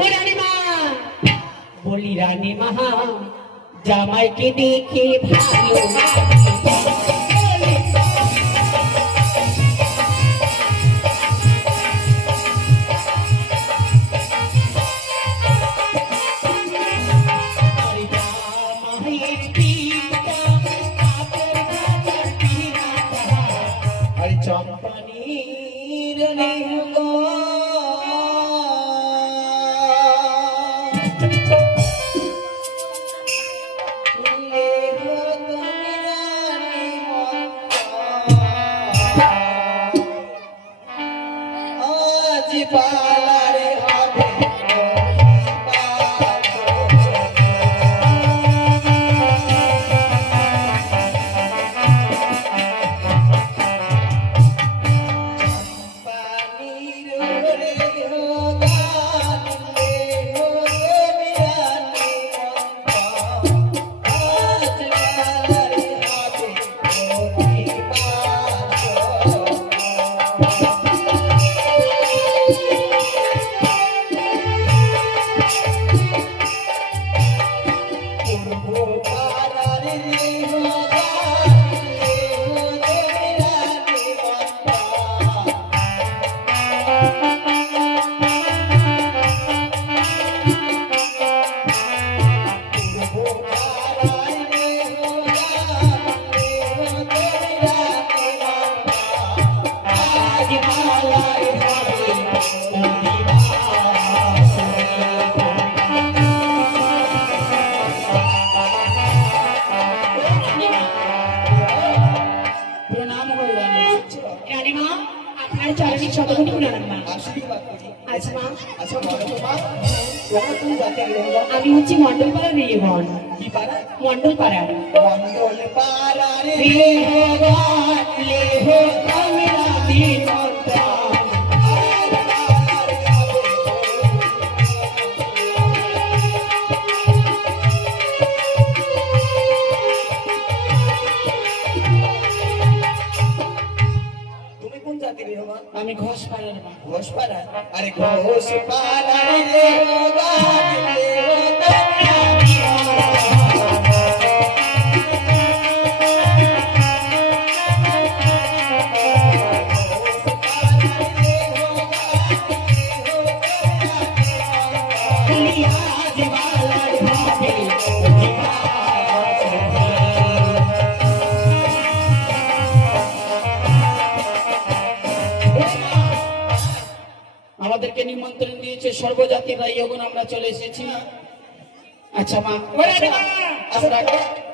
ও রানীমা, বলি রানীমা, জামাইকে দেখে ভালো চম্পানির পালারে হবে আমি হচ্ছি মন্ডল পাড়া রেহগণ। কি পাড়া? মন্ডল পাড়া। মন্ডল পাড়া রেহগণ লেহো তোমরা দিনটা আমি ঘোষ পাড়ার মা। ঘোষ পাড়া? আরে ঘোষ পাড়া রে আমাদেরকে নিমন্ত্রণ দিয়েছে সর্বজাতির রাইয়গণ, আমরা চলে এসেছি। আচ্ছা মা,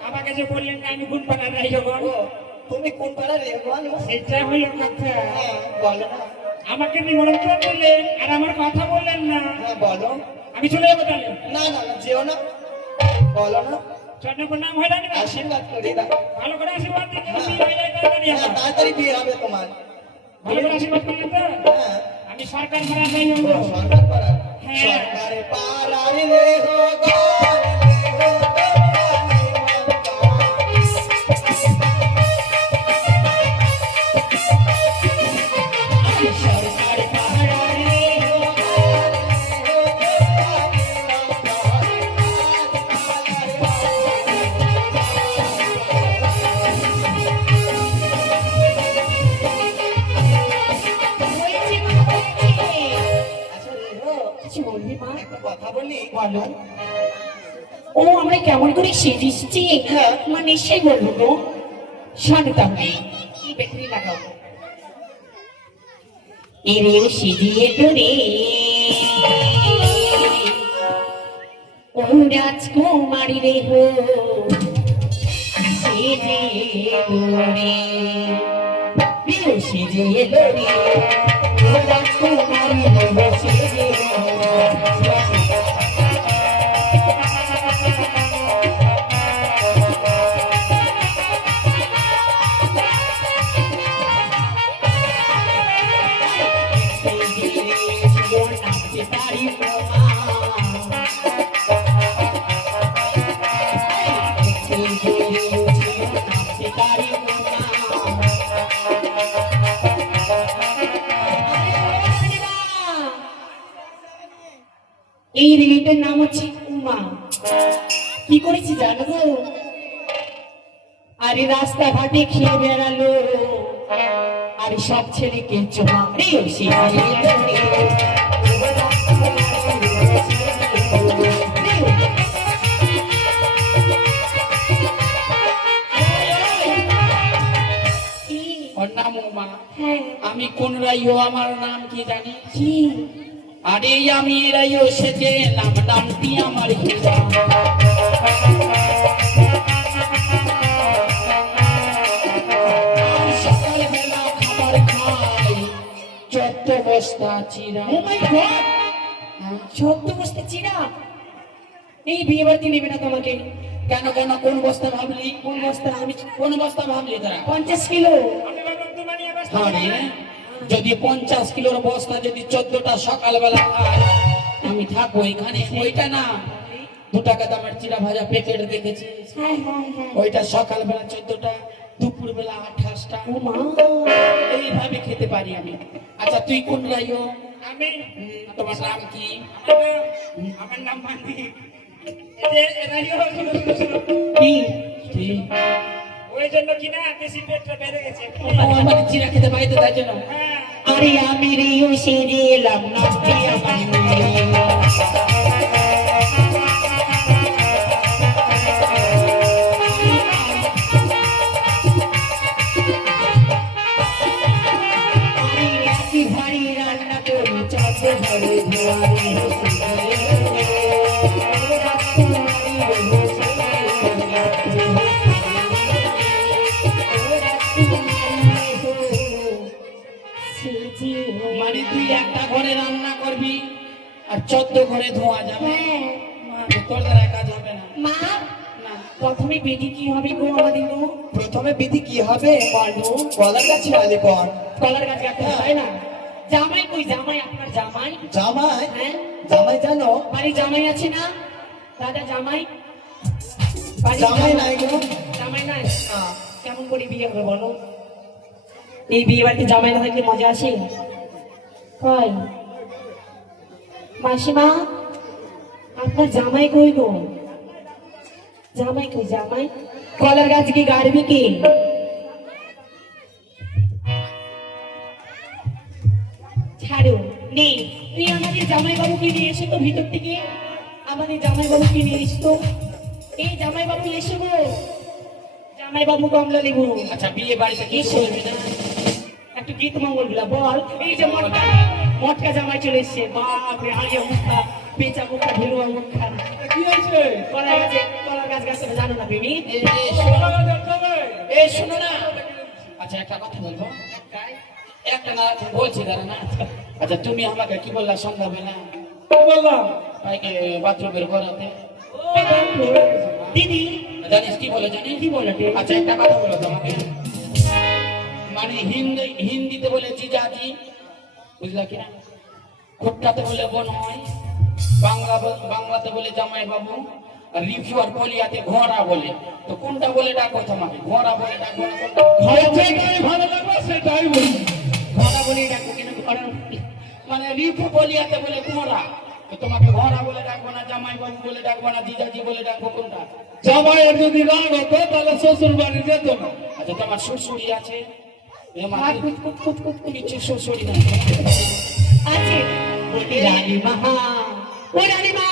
আমাকে যে বললেন আমি কোন পাড়ার রাইয়গণ? তুমি কোন পাড়ার রাইয়গণ? সেটা হলো কথা। বলো না। আমাকে নিমন্ত্রণ দিলেন আর আমার কথা বললেন না। বলো। আমি চলে যাবো তাহলে? না না না, যেও না। বলো না। চন্দ্রপুর নাম হয় না? আশীর্বাদ করি না। ভালো করে আশীর্বাদ দিতে তাড়াতাড়ি বিয়ে হবে তোমার। ভালো করে আশীর্বাদ করলেন তো? হ্যাঁ। আমি সরকার পাড়া নাই হব। সরকার পাড়া? হ্যাঁ। সরকারে পাড়া রে হো গো ও আমরা কেমন করে সেজেছি মানে সেই বলবো তো শোনো তাহলে ব্যাটারি লাগাও এরে সেজিয়ে তোরে ও রাজকুমারী রে হো সেজে তোরে সেজিয়ে তোরে ও রাজকুমারী রে সেজে এই মেয়েটার নাম হচ্ছে উমা। কি করেছি জানো গো? আরে রাস্তাঘাটে খেয়ে বেড়ালো, আর সব ছেলেকে চোমা রে সে ওর নাম উমা। হ্যাঁ আমি কোন রাইও, আমার নাম কি জানি? কি? আরে আমি রাইও সেজে নামটি আমার হীরা। সকালবেলা খাবার খাই 14 বস্তা চিরা। ও মাই গড, 14 বস্তা চিরা! এই বিয়ে বাড়িতে নেবে না তোমাকে? কেন কেন, কোন বস্তা ভাবলি? কোন বস্তা? আমি কোন বস্তা ভাবলি তোরা? 50 কিলো। আরে যদি 50 কিলোর বস্তা যদি 14টা সকালবেলা খায়, আমি থাকবো এখানে? ওইটা না, 2 টাকা দামের চিরা ভাজা প্যাকেট দেখেছিস? হ্যাঁ হ্যাঁ হ্যাঁ। ওইটা সকালবেলা 14টা, দুপুরবেলা 28টা। ও মা, এইভাবে খেতে পারি আমি। আচ্ছা তুই কোন রাইও? আমি তোমার নাম কি? আমার নাম মান্দি। এই যে রাইও কি? কি? ওই জন্য কিনা বেশি পেটটা বেড়ে গেছে। ও, আমার চিরা খেতে পাইতে তাই জন্য। হ্যাঁ, আরে আমি রিও সেরে এলাম না প্রিয়া ভারী রান্না করি চাপে ধরে মানে তুই একটা ঘরে রান্না করবি আর 14 ঘরে ধোয়া যাবে? তোর দ্বারা কাজ হবে না। মা, না। প্রথমে বেদি কি হবে গো আমাদের গো? প্রথমে বিধি কি হবে? বলো। কলার গাছ বালি পর কলার গাছ কাটতে হয় না? জামাই কই? জামাই, আপনার জামাই? জামাই। হ্যাঁ, জামাই জানো? বাড়ি জামাই আছে না দাদা? জামাই বাড়ির জামাই নাই গো। জামাই নাই? কেমন করে বিয়ে হবে বলো? এই বিয়ে বাড়িতে জামাই না থাকলে মজা আসে? কই মাসিমা, আপনার জামাই কই গো? জামাই কই? জামাই কলার গাছ কি গাড়বি কি? ছাড়ো নেই, তুই আমাদের জামাই বাবুকে নিয়ে এসে তো ভিতর থেকে, আমাদের জামাই বাবুকে নিয়ে এসে তো। এই জামাই বাবু এসে গো, জামাই বাবু কমলা লেবু। আচ্ছা বিয়ে বাড়িতে কি এসো, করবি না? একটু গীত মঙ্গল গুলা বল। এই যে মটকা, মটকা জামাই চলে এসছে। বাপরে, আলিয়া মুখা, পেঁচা মুখা, ঢেলুয়া মুখা। কি হয়েছে? কলার গাছে, কলার গাছ গাছ জানো না বেবি? এই শোনো না। আচ্ছা একটা কথা বলবো? একটা না বলছি দাঁড়া না। আচ্ছা তুমি আমাকে কি বললা সন্ধ্যাবেলা কি বললাম? ভাইকে বাথরুমের ঘরাতে? দিদি জানিস কি বলে জানিস? কি বলে? আচ্ছা একটা কথা বলো তোমাকে, মানে হিন্দিতে বলে জিজাজি, বুঝলা কিনা? খুট্টাতে বলে বোন হয়, বাংলাতে বলে জামাই বাবু, আর রিফিউ আর কলিয়াতে ঘোড়া বলে। তো কোনটা বলে ডাকো তোমাকে? ঘোড়া বলে ডাকবো না কোনটা? যেটাই ভালো লাগবে সেটাই বলবো। ঘোড়া বলে ডাকো কেন? ঘোড়া মানে রিফু কলিয়াতে বলে ঘোড়া, তো তোমাকে ঘোড়া বলে ডাকবো না, জামাই বাবু বলে ডাকবো না, জিজাজি বলে ডাকবো, কোনটা? জামাইয়ের যদি রাগ হতো তাহলে শ্বশুর বাড়ি যেত না। আচ্ছা তোমার শ্বশুরি আছে? এ মা, আর কুত কুত কুত কুত কুত কিছু শ্বশুরি নাই। আছে। বলি রানী মাহা, ও রানী মা,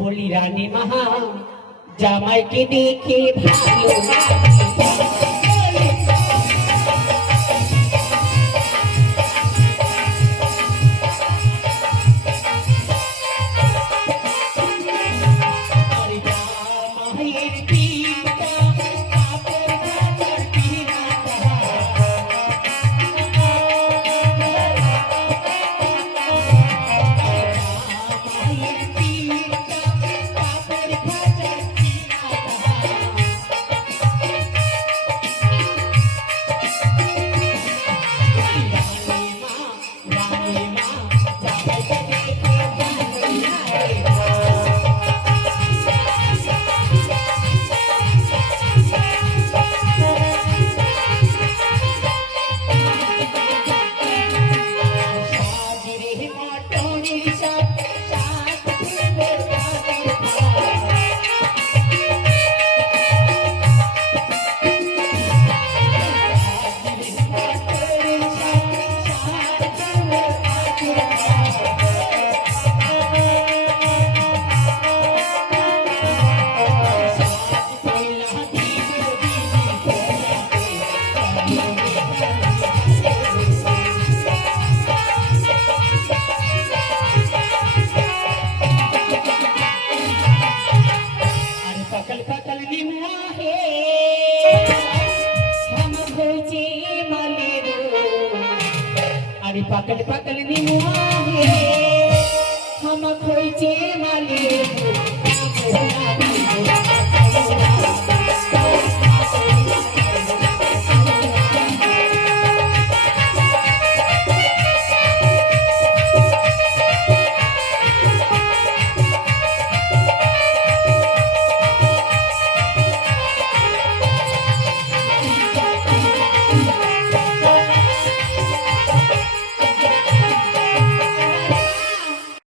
বলি রানী মাহা, জামাইকে দেখে ভালো জামাইয়ের পিতা কাপড় কাপড় কিনা হয়েছে মালিক